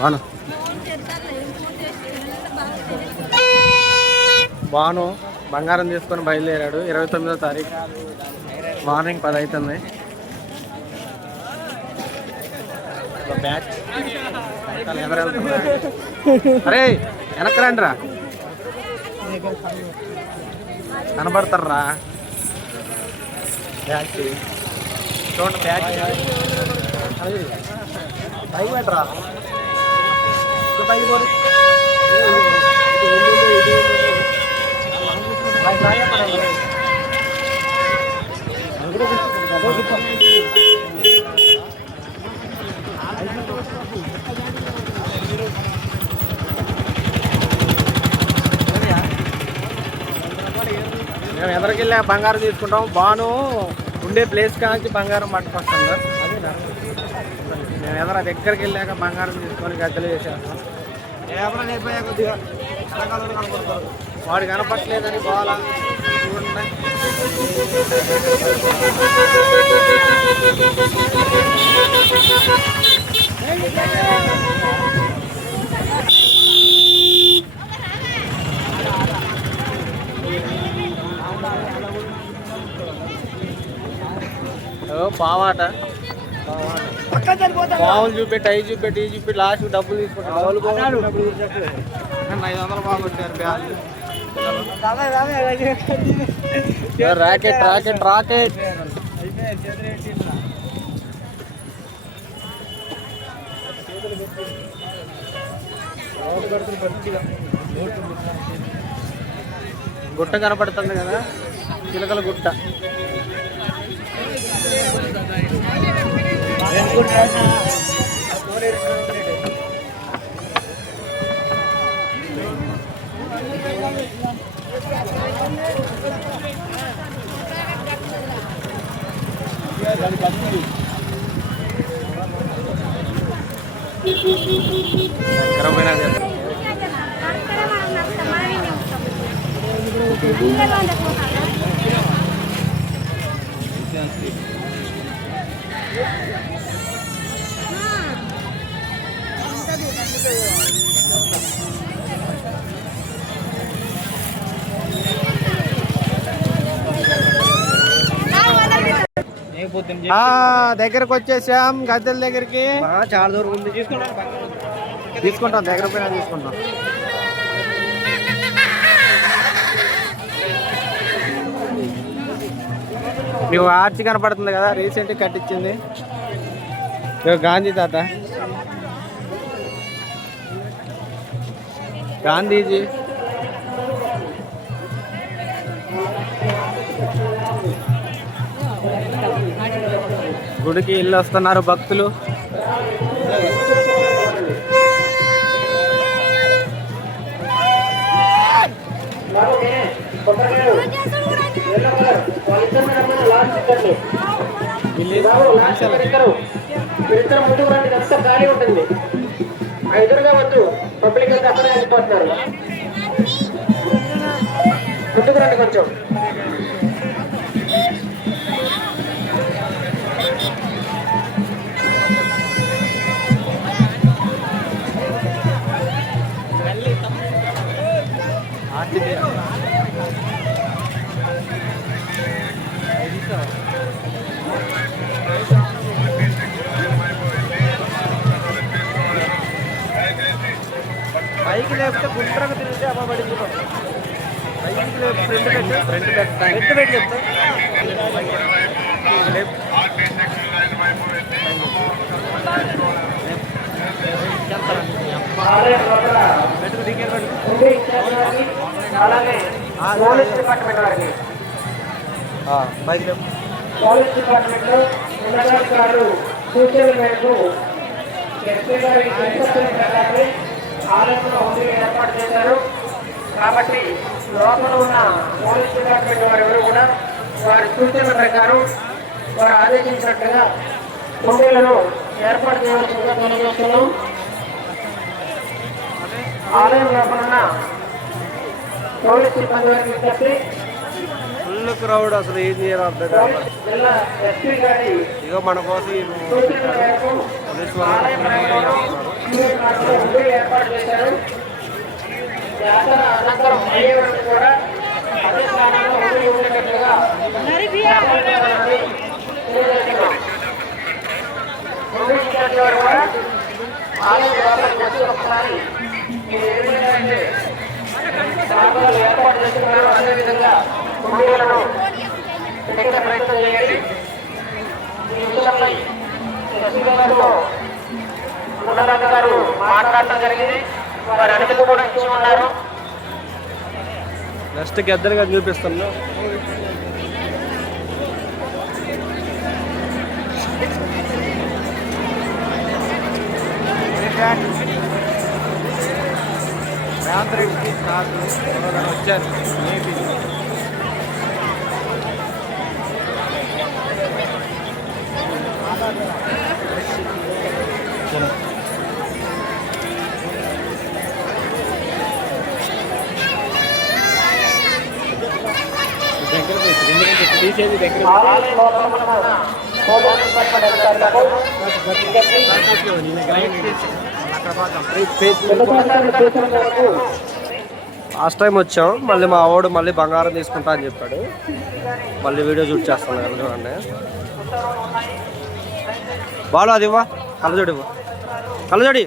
బాను బాను బంగారం తీసుకొని బయలుదేరాడు. 29వ తారీఖు మార్నింగ్ 10 అవుతుంది. బ్యాచ్ అరే వెనక్కి రండి రా, కనబడతారా బ్యాచ్ చూడండి. బ్యాచ్ పైకి పెట్టరా, పైకి పోరు. మేము ఎదరికెళ్ళా బంగారం తీసుకుంటాం. బాను ఉండే ప్లేస్ కాంచి బంగారం పట్టుకొస్తాం. మేము ఎదర దగ్గరికి వెళ్ళాక బంగారం తీసుకొని గద్దెలు చేసేస్తాం. కొద్దిగా వాడు కనపట్లేదని పోవాలా చూడండి. పావాట పావులు చూపెట్టి అవి చూపెట్టి ఇవి చూపెట్టి లాస్ట్ డబ్బులు తీసుకుంటారు. 500 బాగొట్టారు బ్యాగ్. రాకెట్ రాకెట్ రాకెట్ గుట్ట కనపడుతుంది కదా, చిలకల గుట్ట. దగ్గరకు వచ్చేసాం గద్దెల దగ్గరికి. చాలా దూరం ఉంది, తీసుకుంటాం దగ్గర పోయినా తీసుకుంటాం. మీకు ఆర్చి కనపడుతుంది కదా, రీసెంట్గా కట్టించింది గాంధీ తాత, గాంధీజీ. గుడికి ఇల్లు వస్తున్నారు భక్తులు. ఎదురుగా వద్దు, పబ్లిక్ అంతా అక్కడే వెళ్ళిపోతున్నారు. ముందుకు రండి కొంచెం. పైకి లేకపోతే గుండ్రగా తిరిగితే అమ్మ పడిపోతాం. పైకి లేకపోతే ఫ్రంట్ పెట్టి చెప్తా. పోలీస్ డిపార్ట్మెంట్ వారికి, పోలీస్ డిపార్ట్మెంట్ లో ఉన్నతాధికారులు సూచనల మేరకు ఎస్పీ గారి ఇన్స్ట్రక్షన్ ప్రకారమే ఆలయంలో హోలీ ఏర్పాటు చేశారు. కాబట్టి లోపల ఉన్న పోలీస్ డిపార్ట్మెంట్ వారు ఎవరు కూడా వారి సూచనల ప్రకారం వారు ఆదేశించినట్టుగా హోలీలను ఏర్పాటు చేయవలసిందిగా తెలియజేస్తున్నాం. ఆలయం లోపల ఉన్న పోలీస్ సిబ్బంది వారికి విజ్ఞప్తి, ఫుల్ క్రౌడ్, అసలు ఏం చేయాలి అర్థం కాదు. జిల్లా ఎస్పీ గారి ఇగో మన కోసం ఈ సూచనల మేరకు పోలీసు వాళ్ళు ఉండి ఏర్పాటు చేశారు. జాతర అనంతరం అయ్యే వరకు కూడా అదే స్థానంలో ఉండి ఉండేటట్లుగా తెలియజేస్తున్నాం. ఉండి ఇచ్చేవారు కూడా ఆలయం లోపలికి వచ్చి ఒకసారి మీరు ఏమైనా ప్రాంతాలు ఏర్పాటు చేస్తున్నారు. అదేవిధంగా కుండీలను పెట్టే ప్రయత్నం చేయండి. ఈ విషయంపై ఎస్పీ గారితో ఉన్నతాధికారులు మాట్లాడటం జరిగింది. వారి అనుమతి కూడా ఇచ్చి ఉన్నారు. నెక్స్ట్ గద్దెలుగా చూపిస్తాను. రేవంత్ రెడ్డికి కాదు వచ్చారు. ఆలయం లోపల ఉన్న పోలీస్ డిపార్ట్మెంట్ అధికారులకు సూచన మేరకు లాస్ట్ టైం వచ్చాం, మళ్ళీ మా వాడు మళ్ళీ బంగారం తీసుకుంటా అని చెప్పాడు. మళ్ళీ వీడియో షూట్ చేస్తాను చూడండి. బాలు అది ఇవ్వ, కళ్ళజోడి ఇవ్వ, కళ్ళజోడి.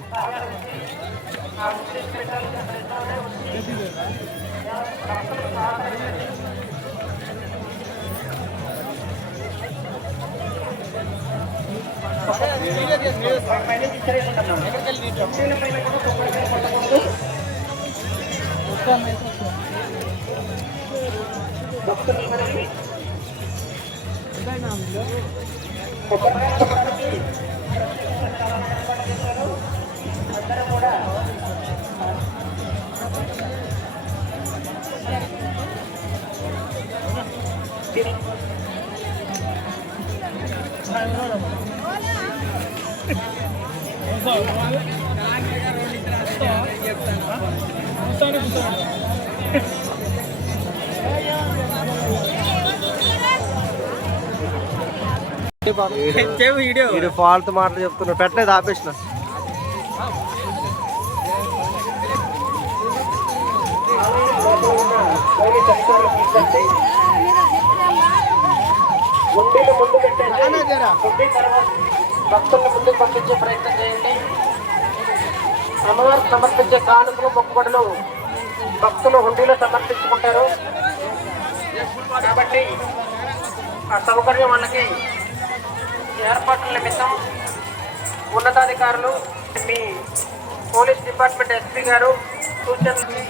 వీడు ఫాల్ట్ మాటలు చెప్తున్నా. పెట్టలేదు, ఆపేసిన. గుండీలు ముందు పెట్టండి. గుండీ తర్వాత భక్తులను ముందుకు పంపించే ప్రయత్నం చేయండి. అమ్మవారు సమర్పించే కానుకలు మొక్కుబడులు భక్తులు హుండీలో సమర్పించుకుంటారు కాబట్టి ఆ సౌకర్యం వాళ్ళకి ఏర్పాట్ల నిమిత్తం ఉన్నతాధికారులు మీ పోలీస్ డిపార్ట్మెంట్ ఎస్పీ గారు సూచనలు.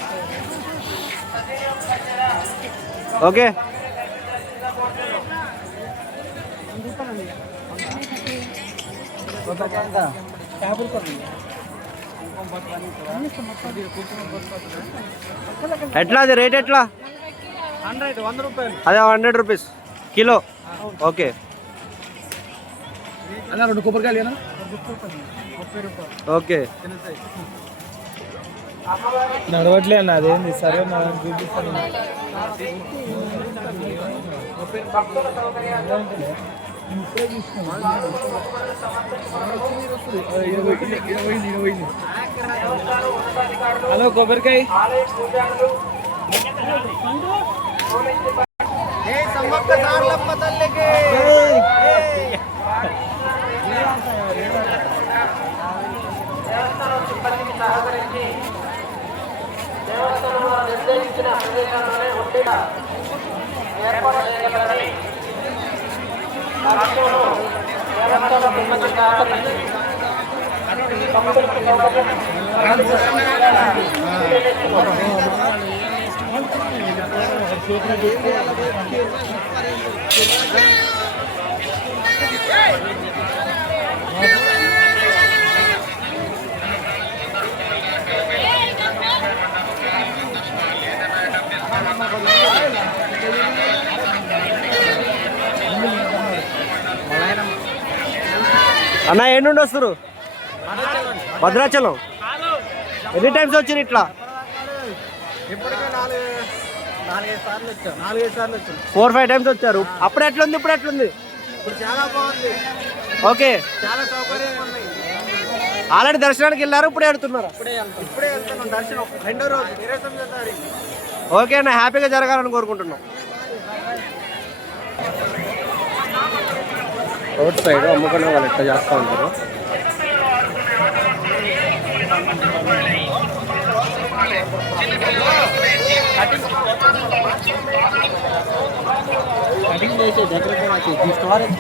ఓకే ఎట్లా అది రేట్ ఎట్లా? 100 రూపాయలు. అదే 100 రూపీస్ కిలో. ఓకే అన్న 2 కొబ్బరికాయలు 30 రూపాయలు. ఓకే నడవట్లే అన్న, అదేంది సరే చూపిస్తాను. హలో కొబ్బరికాయ సహకరించి దేవస్థానంలో నిర్దేశించిన ప్రదేశాల్లోనే ఉండేలా ఏర్పాటు చేయగలరని రాష్ట్రంలో దేవస్థానం సిబ్బంది సహకరించి భక్తులకు సౌకర్యం అన్న ఏ నుండి వస్తారు? భద్రాచలం. ఎన్ని టైమ్స్ వచ్చింది ఇట్లా? 4-5 సార్లు వచ్చాను. 4-5 టైమ్స్ వచ్చారు. అప్పుడు ఎట్లుంది, ఇప్పుడు ఎట్లుంది? ఇప్పుడు చాలా బాగుంది, ఓకే. చాలా సౌకర్యంగా ఉన్నాయి. ఆల్రెడీ దర్శనానికి వెళ్ళారు, ఇప్పుడే వెళ్తున్నారు? ఇప్పుడే వెళ్తున్నాం దర్శనం, 2వ రోజు 29వ తారీఖు. ఓకే అన్న, హ్యాపీగా జరగాలని కోరుకుంటున్నాం. రోడ్ సైడ్ అమ్ముకునే వాళ్ళు ఎట్లా చేస్తూ ఉంటారు. కటింగ్ చేసే డెకరేషన్ స్టోరేజ్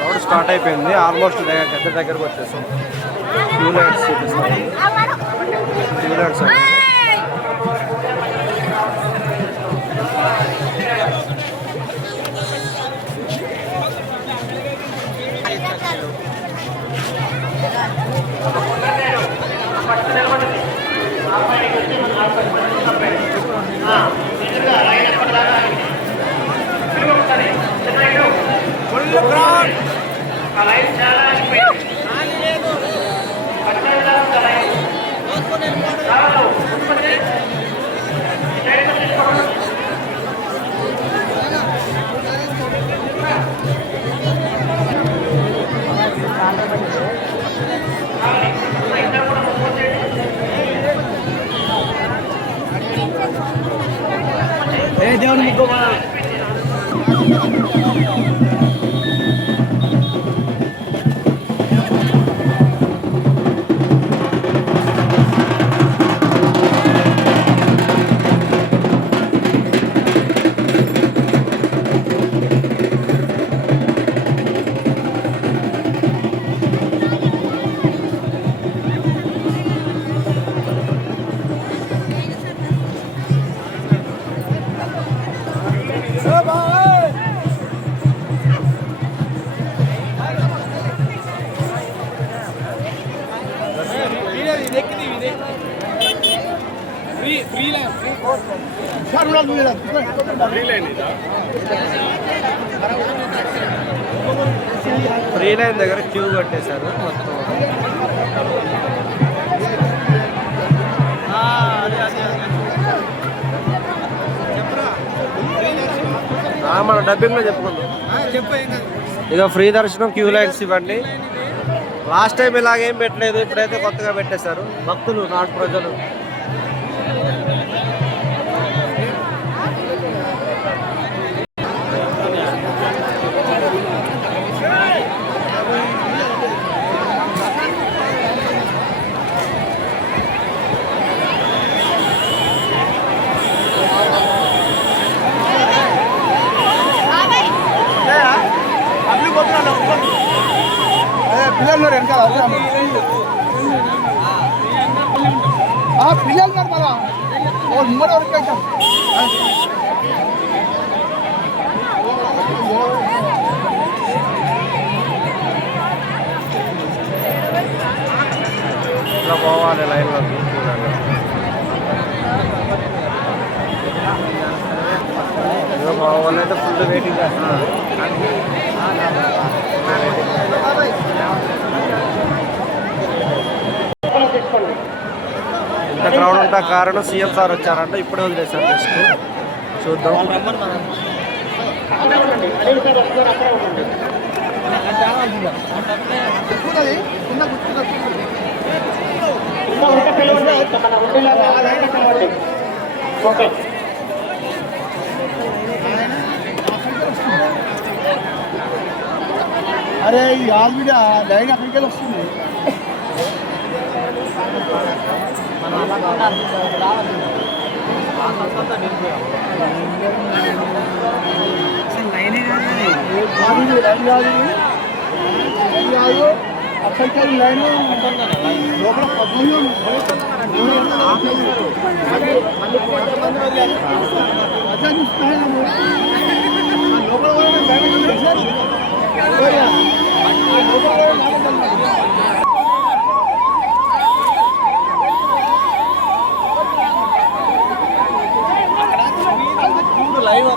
రోడ్ స్టార్ట్ అయిపోయింది, ఆల్మోస్ట్ దగ్గరకు వచ్చేసాం. క్యూ లైట్స్ చూపిస్తాం. క్యూ లైట్స్ దేవుని ఫ్రీ లైన్ దగ్గర క్యూ కట్టేశారు మొత్తం. మన డబ్బింగ్లో చెప్పుకుందాం. ఇక ఫ్రీ దర్శనం, క్యూ లైన్స్ ఇవ్వండి. లాస్ట్ టైం ఇలాగేం పెట్టలేదు, ఇప్పుడైతే కొత్తగా పెట్టేశారు. భక్తులు, నాటు ప్రజలు పిల్లలు వెనకాల పిల్లలు కదా ముంగడ వరకు వెళ్తాం. ఇట్లా పోవాలి లైన్లో. మా వాళ్ళు అయితే ఫుల్ వెయిటింగ్ చేస్తున్నారు. ఇంత క్రౌడ్ ఉంటా కారణం సీఎం సార్ వచ్చారంట, ఇప్పుడే వదిలేశారు. నెక్స్ట్ చూద్దాం. అరే ఈ ఆల్రెడీ లైన్ అక్కడికి వస్తుంది. అక్కడికి లైన్ లోపల 15 లైవ్